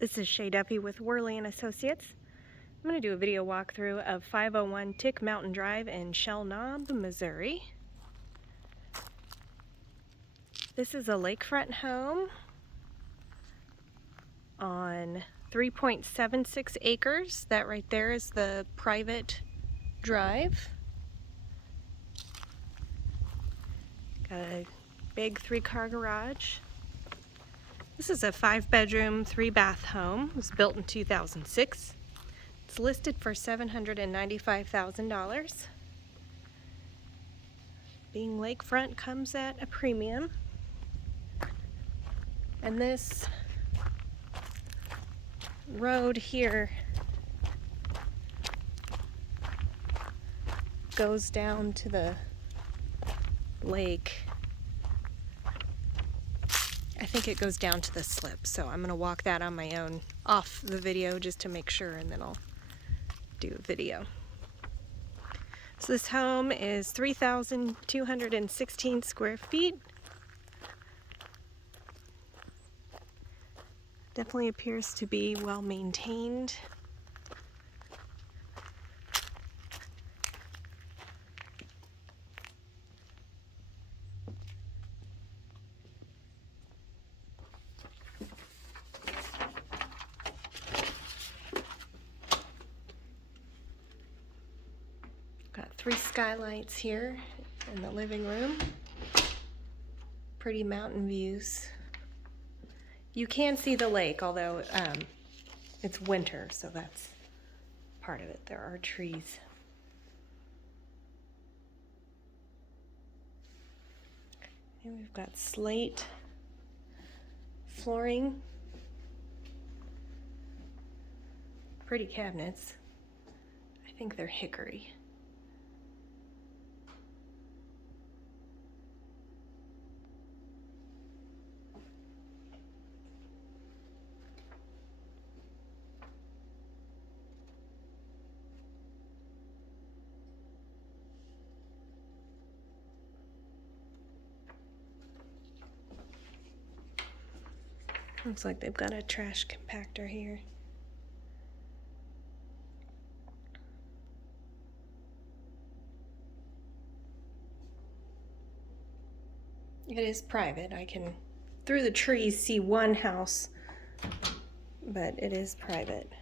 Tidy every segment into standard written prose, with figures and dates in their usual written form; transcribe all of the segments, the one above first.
This is Shay Duffy with Worley & Associates. I'm going to do a video walkthrough of 501 Tick Mountain Drive in Shell Knob, Missouri. This is a lakefront home on 3.76 acres. That right there is the private drive. Got a big 3-car garage. This is a 5-bedroom, 3-bath home. It was built in 2006. It's listed for $795,000. Being lakefront comes at a premium. And this road here goes down to the lake. I think it goes down to the slip, so I'm going to walk that on my own off the video just to make sure, and then I'll do a video. So this home is 3,216 square feet. Definitely appears to be well maintained. Got 3 skylights here in the living room. Pretty mountain views. You can see the lake, although it's winter, so that's part of it. There are trees. And we've got slate flooring. Pretty cabinets. I think they're hickory. Looks like they've got a trash compactor here. It is private. I can, through the trees, see one house, but it is private.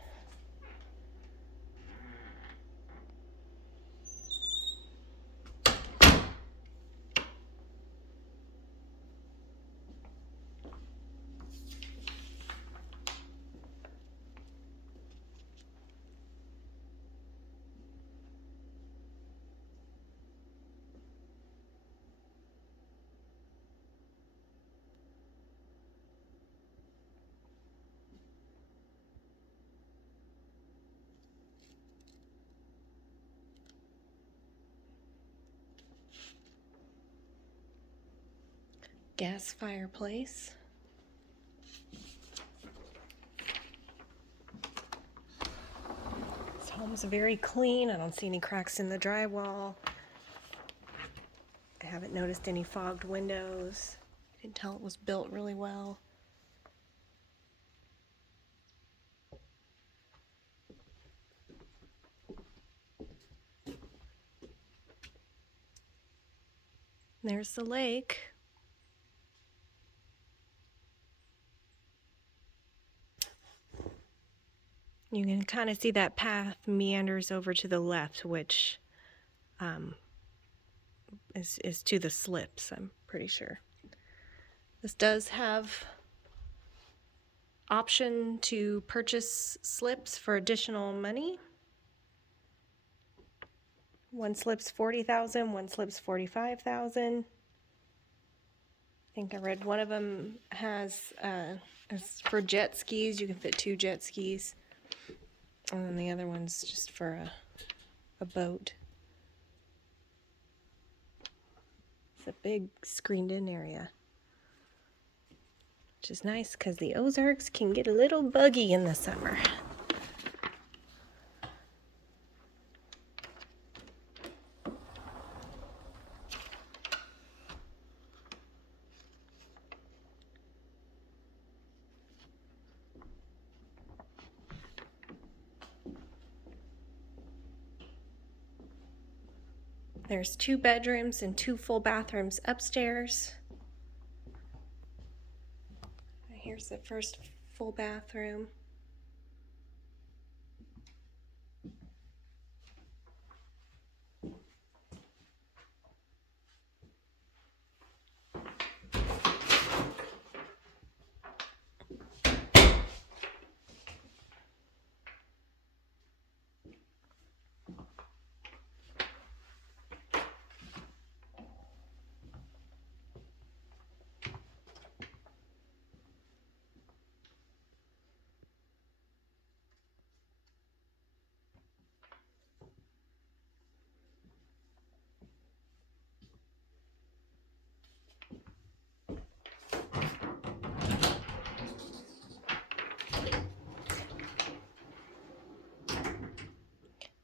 Gas fireplace. This home's very clean. I don't see any cracks in the drywall. I haven't noticed any fogged windows. You can tell it was built really well. There's the lake. You can kind of see that path meanders over to the left, which is to the slips, I'm pretty sure. This does have option to purchase slips for additional money. One slip's $40,000, one slip's $45,000. I think I read one of them has it's for jet skis. You can fit 2 jet skis. And then the other one's just for a boat. It's a big screened-in area, which is nice because the Ozarks can get a little buggy in the summer. There's 2 bedrooms and 2 full bathrooms upstairs. Here's the first full bathroom.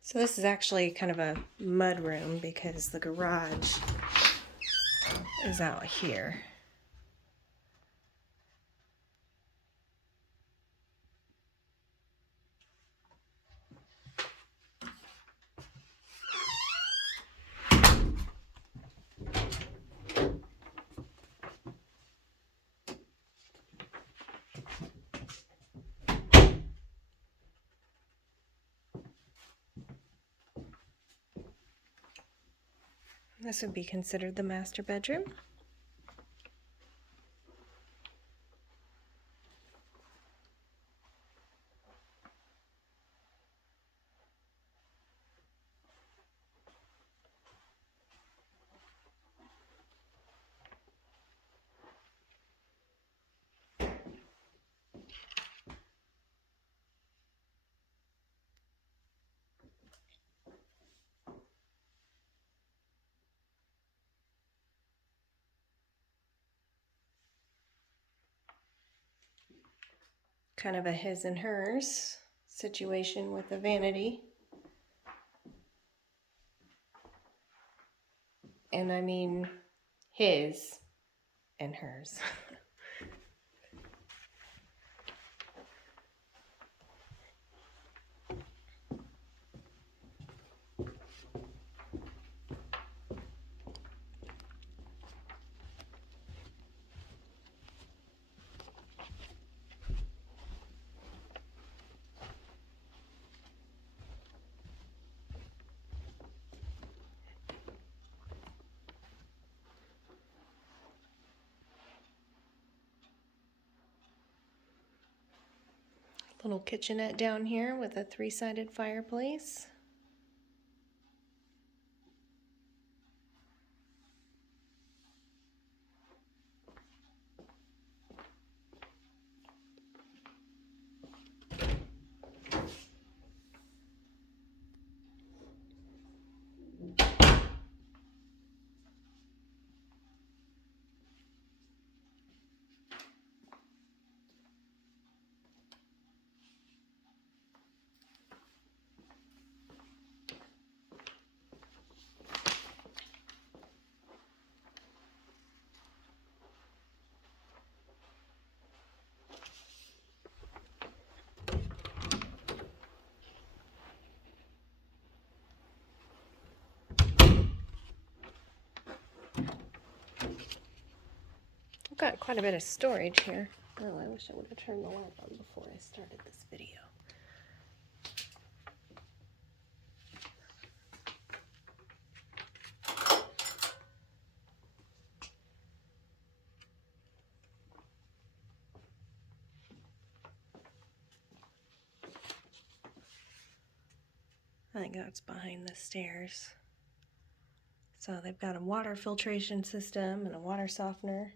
So this is actually kind of a mud room because the garage is out here. This would be considered the master bedroom. Kind of a his and hers situation with the vanity. And I mean his and hers. Little kitchenette down here with a 3-sided fireplace. I've got quite a bit of storage here. Oh, I wish I would have turned the light on before I started this video. I think that's behind the stairs. So they've got a water filtration system and a water softener.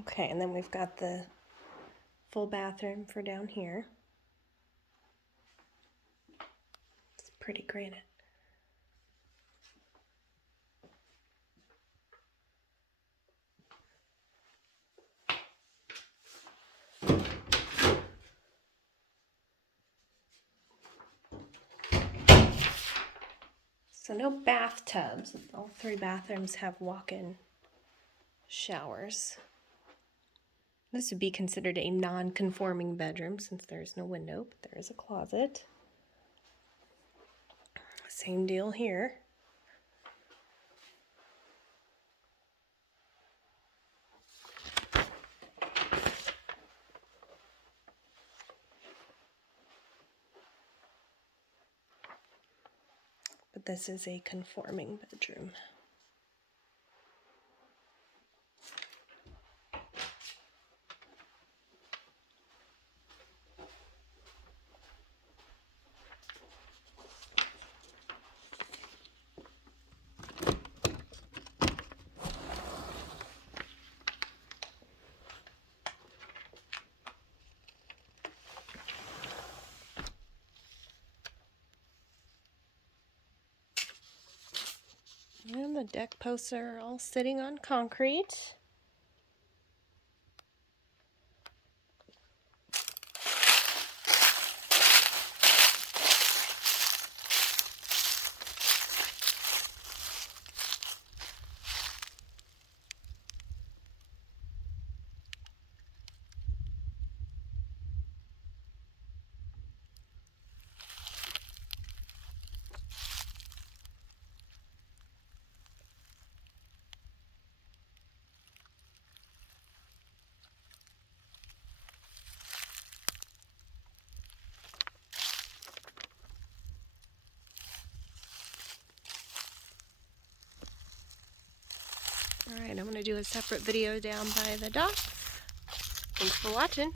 Okay, and then we've got the full bathroom for down here. It's pretty granite. So no bathtubs. All 3 bathrooms have walk-in showers. This would be considered a non-conforming bedroom since there is no window, but there is a closet. Same deal here. But this is a conforming bedroom. And the deck posts are all sitting on concrete. Alright, I'm going to do a separate video down by the dock. Thanks for watching.